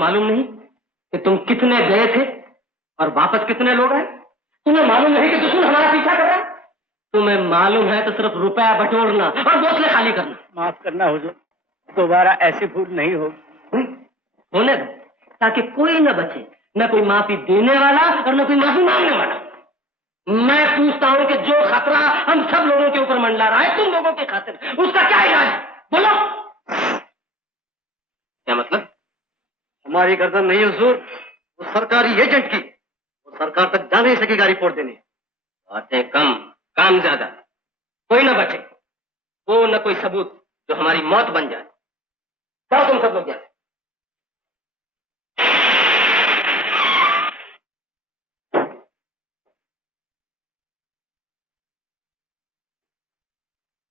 मालूम नहीं कि तुम कितने गए थे और वापस कितने लोग आए? तुम्हें मालूम नहीं कि दुश्मन हमारा पीछा कर रहा है? तुम्हें मालूम है तो सिर्फ रुपया बटोरना और बोतलें खाली करना। माफ करना हुजूर, दोबारा ऐसी भूल नहीं होगी। होने दो ताकि कोई न बचे, न कोई माफी देने वाला और न कोई माफी मांगने वाला। मैं पूछता हूं कि जो खतरा हम सब लोगों के ऊपर मंडला रहा है तुम लोगों के खातिर, उसका क्या इलाज है? बोलो। क्या मतलब? हमारी गर्दन नहीं हुजूर, वो सरकारी एजेंट की। वो सरकार तक जा नहीं सकेगा रिपोर्ट देने। बातें कम, काम ज्यादा। कोई न बचे, वो न कोई सबूत जो हमारी मौत बन जाए। जाओ तुम सब लोग यहाँ।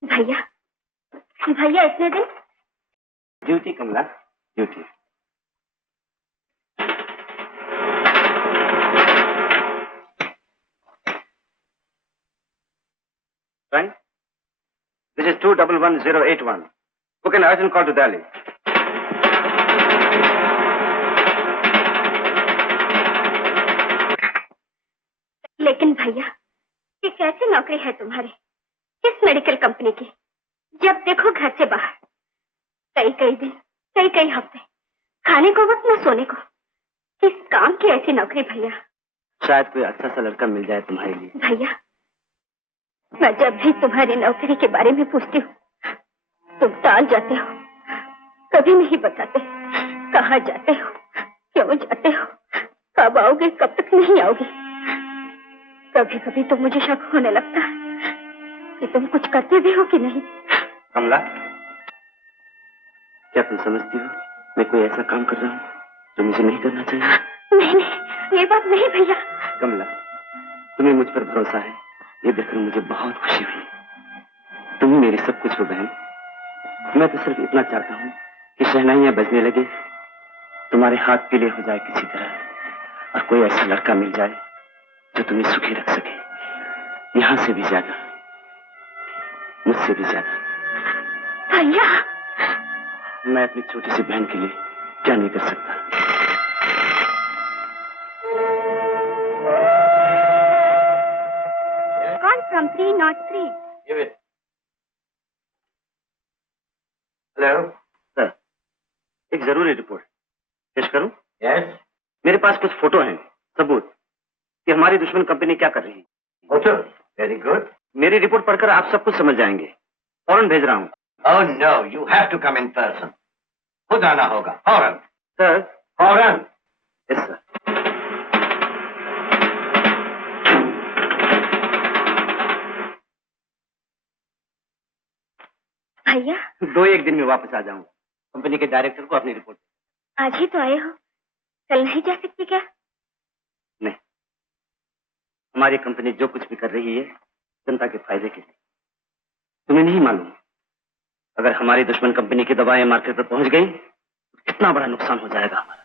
भैया, भैया इतने दिन? Duty Kamala, duty. Frank, this is 211081. Book an urgent call to Delhi. लेकिन भैया, ये कैसी नौकरी है तुम्हारी? किस मेडिकल कंपनी की? जब देखो घर से बाहर, कई कई दिन, कई कई हफ्ते, खाने को वक्त न सोने को। किस काम की ऐसी नौकरी भैया? शायद कोई अच्छा सा लड़का मिल जाए तुम्हारे लिए। भैया, मैं जब भी तुम्हारी नौकरी के बारे में पूछती हूँ, तुम टाल जाते हो, कभी नहीं बताते। कहाँ जाते हो, क्यों जाते हो, कब आओगे, कब तक नहीं आओगे। कभी कभी तो मुझे शक होने लगता है कि तुम कुछ करते भी हो कि नहीं। कमला, क्या तुम समझती हो मैं कोई ऐसा काम कर रहा हूँ जो मुझे नहीं करना चाहिए? नहीं नहीं, ये बात नहीं भैया। कमला, तुम्हें मुझ पर भरोसा है, ये देखकर मुझे बहुत खुशी हुई। तुम ही मेरी सब कुछ हो बहन। मैं तो सिर्फ इतना चाहता हूँ कि शहनाइयां बजने लगे, तुम्हारे हाथ पीले हो जाए किसी तरह, और कोई ऐसा लड़का मिल जाए जो तुम्हें सुखी रख सके, यहाँ से भी ज्यादा, मुझसे भी ज्यादा। भैया, मैं अपनी छोटी सी बहन के लिए क्या नहीं कर सकता। Call from 303। हेलो सर, एक जरूरी रिपोर्ट पेश करूं? यस। मेरे पास कुछ फोटो हैं, सबूत कि हमारी दुश्मन कंपनी क्या कर रही है। फोटो? Very good. मेरी रिपोर्ट पढ़कर आप सब कुछ समझ जाएंगे। फौरन भेज रहा हूँ। Oh no, you have to come in person. खुद आना होगा, फौरन। सर, फौरन। Yes sir. भैया, 2-1 दिन में वापस आ जाऊंगा। कंपनी के डायरेक्टर को अपनी रिपोर्ट। आज ही तो आए हो, कल नहीं जा सकती क्या? नहीं, हमारी कंपनी जो कुछ भी कर रही है जनता के फायदे के लिए। तुम्हें नहीं मालूम, अगर हमारी दुश्मन कंपनी की दवाएं मार्केट पर पहुंच गई तो कितना बड़ा नुकसान हो जाएगा हमारा।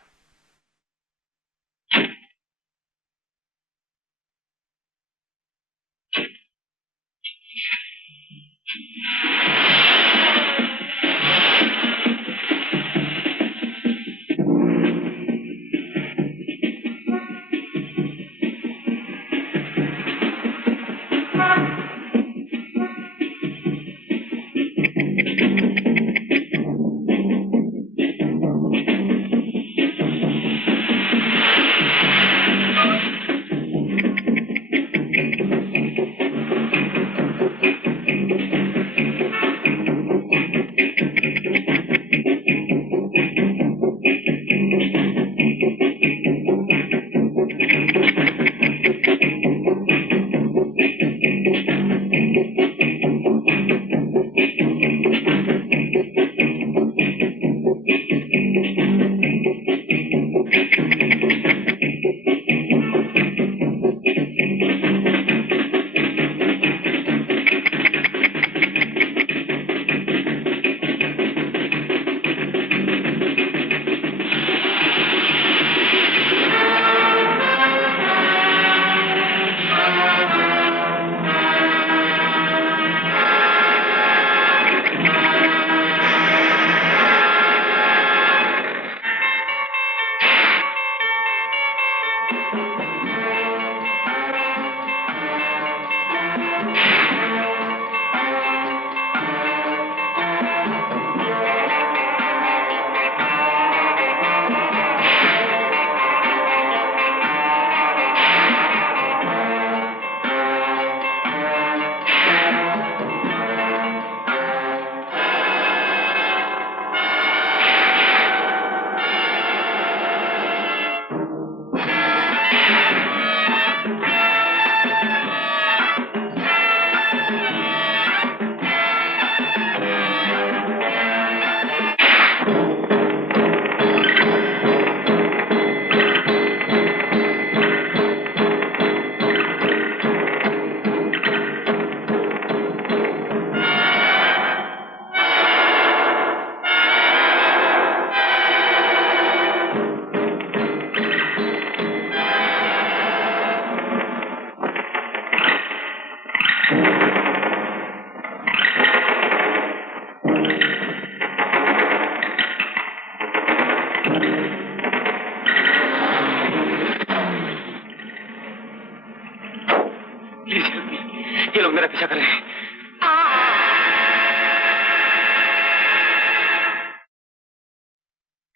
ये लोग मेरा पीछा कर रहे हैं।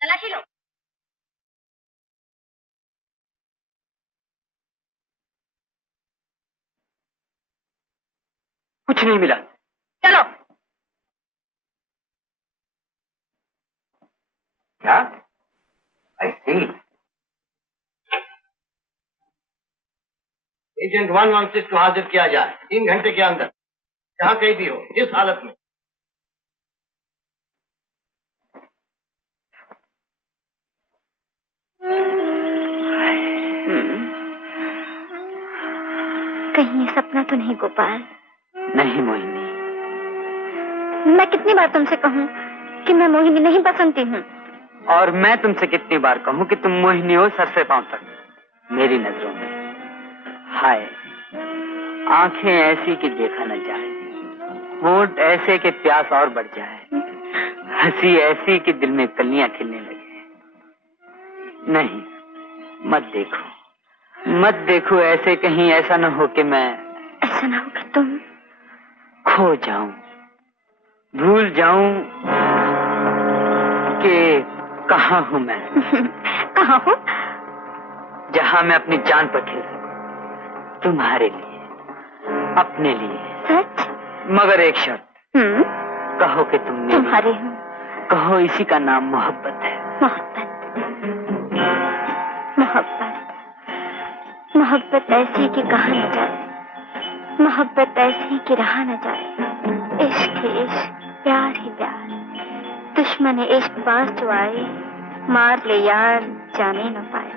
तलाशी लो। कुछ नहीं मिला। चलो। क्या? आई सी। एजेंट 116 को हाजिर किया जाए 3 घंटे के अंदर, जहां कहीं भी हो, इस हालत में। कहीं ये सपना तो नहीं गोपाल? नहीं मोहिनी। मैं कितनी बार तुमसे कहूं कि मैं मोहिनी नहीं बसंती हूँ? और मैं तुमसे कितनी बार कहूं कि तुम मोहिनी हो सर से पांव तक मेरी नजरों में। हाय, आंखें ऐसी कि देखा न जाए, होंठ ऐसे कि प्यास और बढ़ जाए, हंसी ऐसी कि दिल में कलियां खिलने लगे। नहीं, मत देखो, मत देखो ऐसे, कहीं ऐसा न हो कि मैं ऐसा ना हो कि तुम खो जाऊं, भूल जाऊं कि कहाँ हूं मैं। कहाँ हो? जहां मैं अपनी जान पर खेल सकूं, तुम्हारे लिए, अपने लिए। सच? मगर एक शर्त। कहो कि तुम मेरी, तुम्हारी हूँ। कहो इसी का नाम मोहब्बत है। मोहब्बत, मोहब्बत, मोहब्बत ऐसी कि कहा न जाए, मोहब्बत ऐसी कि रहा न जाए। इश्क ही इश्क, प्यार ही प्यार, दुश्मन इश्क पास जो आए, मार ले यार जाने न पाए।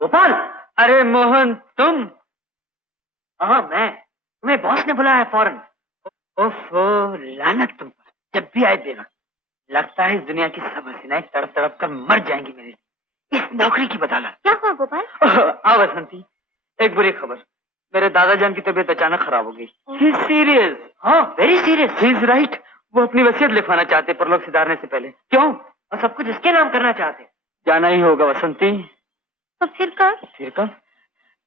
गोपाल! अरे मोहन, तुम? हाँ, मैं। तुम्हें बॉस ने बुलाया है फौरन। ओफो, लानत तुम पर, जब भी आए बेवक्त। लगता है इस दुनिया की सब हसीनाएं तड़प तड़प कर मर जाएंगी मेरे लिए, इस नौकरी की बदौलत। क्या हुआ गोपाल? आ बसंती, एक बुरी खबर। मेरे दादाजान की तबीयत अचानक खराब हो गई। ही सीरियस। हाँ, very serious. He is right. वो अपनी वसीयत लिखवाना चाहते परलोक सिधारने से पहले। क्यों? और सब कुछ इसके नाम करना चाहते। जाना ही होगा वसंती। तो फिर कब? फिर कब?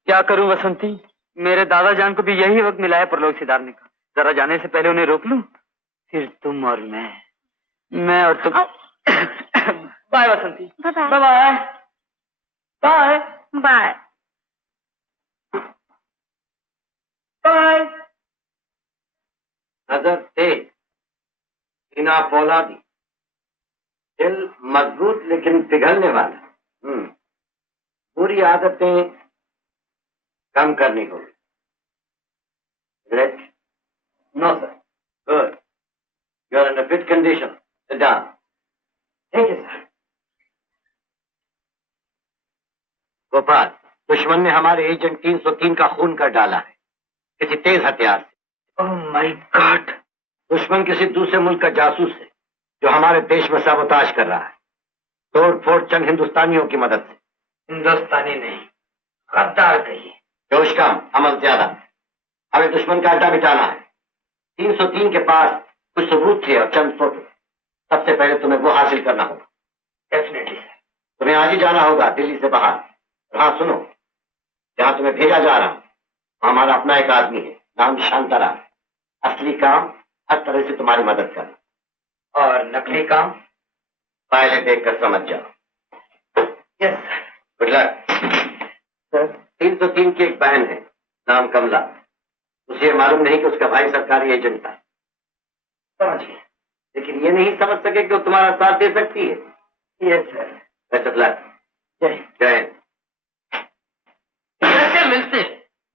क्या करूं वसंती, मेरे दादाजान को भी यही वक्त मिला है परलोक सिधारने का। जरा जाने से पहले उन्हें रोक लूं, फिर तुम और मैं और तुम। Bye Vasanti. Bye bye. Bye bye bye bye. नजर तेज, बिना फौलादी, दिल मजबूत लेकिन पिघलने वाला। बुरी आदतें कम करनी होगी। Great. No, sir. Good. You are in a fit condition. Sit down. Thank you sir. Gopal, दुश्मन ने हमारे एजेंट 303 का खून कर डाला है, किसी तेज हथियार से। Oh my God. दुश्मन किसी दूसरे मुल्क का जासूस है, जो हमारे देश में साबोताज कर रहा है, तोड़ फोड़ चंद हिंदुस्तानियों की मदद से। हिंदुस्तानी नहीं, गद्दार कहिए। जोश कम, अमल ज्यादा। हमें दुश्मन का अड्डा मिटाना है। 303 के पास कुछ सबूत थे और चंद फोटो। सबसे पहले तुम्हें वो हासिल करना होगा। Definitely sir. तुम्हें आज ही जाना होगा दिल्ली से बाहर। हाँ सुनो, जहां तुम्हें भेजा जा रहा हूं, हमारा अपना एक आदमी है, नाम शांताराम। असली काम हर तरह से तुम्हारी मदद करना, और नकली काम पहले देखकर समझ जाओ। Yes sir. Good luck sir. 303 की एक बहन है, नाम कमला। उसे ये मालूम नहीं कि उसका भाई सरकारी एजेंट था। समझ गए। लेकिन ये नहीं समझ सके कि वो तुम्हारा साथ दे सकती है। Yes sir. Best of luck. जय। जय। कैसे मिलते?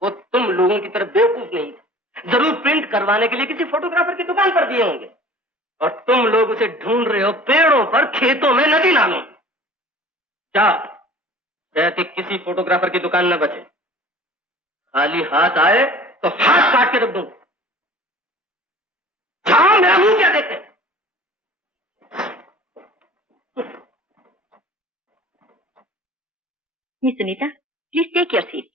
वो तुम लोगों की तरह बेवकूफ नहीं थे। जरूर प्रिंट करवाने के लिए किसी फोटोग्राफर की दुकान पर दिए होंगे, और तुम लोग उसे ढूंढ रहे हो पेड़ों पर, खेतों में, नदी नालों। क्या कि किसी फोटोग्राफर की दुकान न बचे। खाली हाथ आए तो हाथ काट के रख दूं। जाओ, मेरा मुंह क्या देखते? Miss Sunita, please take your seat.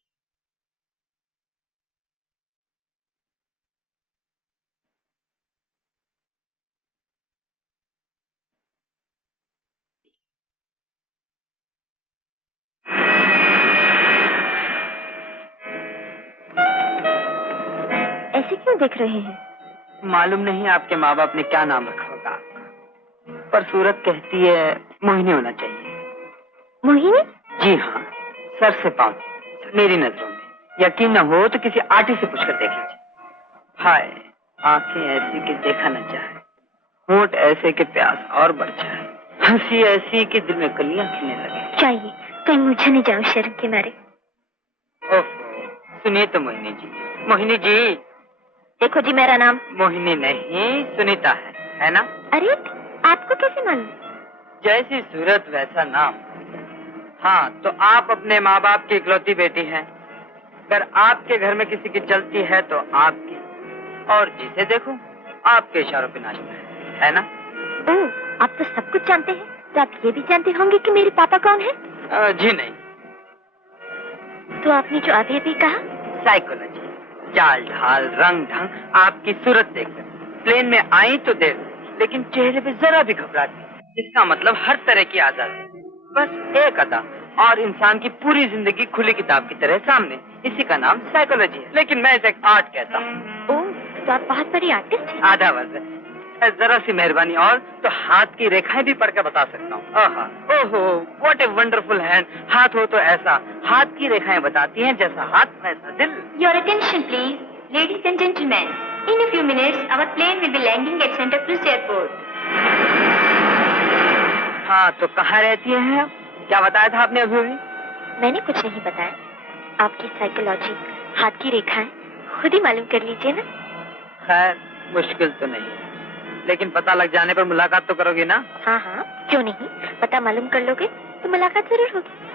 ऐसे क्यों देख रहे हैं? मालूम नहीं आपके माँ बाप ने क्या नाम रखा होगा आपका, पर सूरत कहती है मोहिनी होना चाहिए। मोहिनी? जी हाँ, सर से पाँव तक, मेरी नजरों में। यकीन न हो तो किसी आर्टिस्ट से पूछकर देख लीजिए। हाय, आंखें ऐसी कि देखा न चाहे, होंठ ऐसे कि प्यास और बढ़ जाए, हंसी ऐसी कि दिल में कलियां खिलने लगे। चाहिए, कहीं मुझे नहीं जाऊं शर्म के मारे। ओहो, सुनिए तो मोहिनी जी। मोहिनी जी। देखो जी, मेरा नाम मोहिनी नहीं, सुनीता है ना? अरे, आपको कैसे मालूम? जैसी सूरत वैसा नाम। हाँ, तो आप अपने माँ बाप की इकलौती बेटी हैं। अगर आपके घर में किसी की चलती है तो आपकी, और जिसे देखो आपके इशारों पे नाचता है ना? ओह, आप तो सब कुछ जानते हैं, तो आप ये भी जानते होंगे कि मेरे पापा कौन है? जी नहीं। तो आपने जो अभी अभी कहा? साइकोलॉजी, चाल ढाल, रंग ढंग, आपकी सूरत देखकर प्लेन में आई तो देर, लेकिन चेहरे पे जरा भी घबराहट नहीं। इसका मतलब हर तरह की आजादी, बस एक अदा, और इंसान की पूरी जिंदगी खुली किताब की तरह सामने। इसी का नाम साइकोलॉजी है, लेकिन मैं इसे आर्ट कहता हूँ। ओह, तो आप बहुत बड़ी आर्टिस्ट हैं। आधा वर्ग, जरा सी मेहरबानी और तो हाथ की रेखाएं भी पढ़कर बता सकता हूँ। आहा, ओहो, व्हाट ए वंडरफुल हैंड। हाथ हो तो ऐसा, हाथ की रेखाएं बताती हैं जैसा हाथ वैसा दिल। Your attention please, ladies and gentlemen. In a few minutes, our plane will be landing at Santa Cruz Airport. हाँ, तो कहाँ रहती हैं आप? क्या बताया था आपने अभी अभी? मैंने कुछ नहीं बताया। आपकी साइकोलॉजी, हाथ की रेखाएं खुद ही मालूम कर लीजिए ना। खैर, मुश्किल तो नहीं है, लेकिन पता लग जाने पर मुलाकात तो करोगी ना? हाँ हाँ, क्यों नहीं, पता मालूम कर लोगे तो मुलाकात जरूर होगी।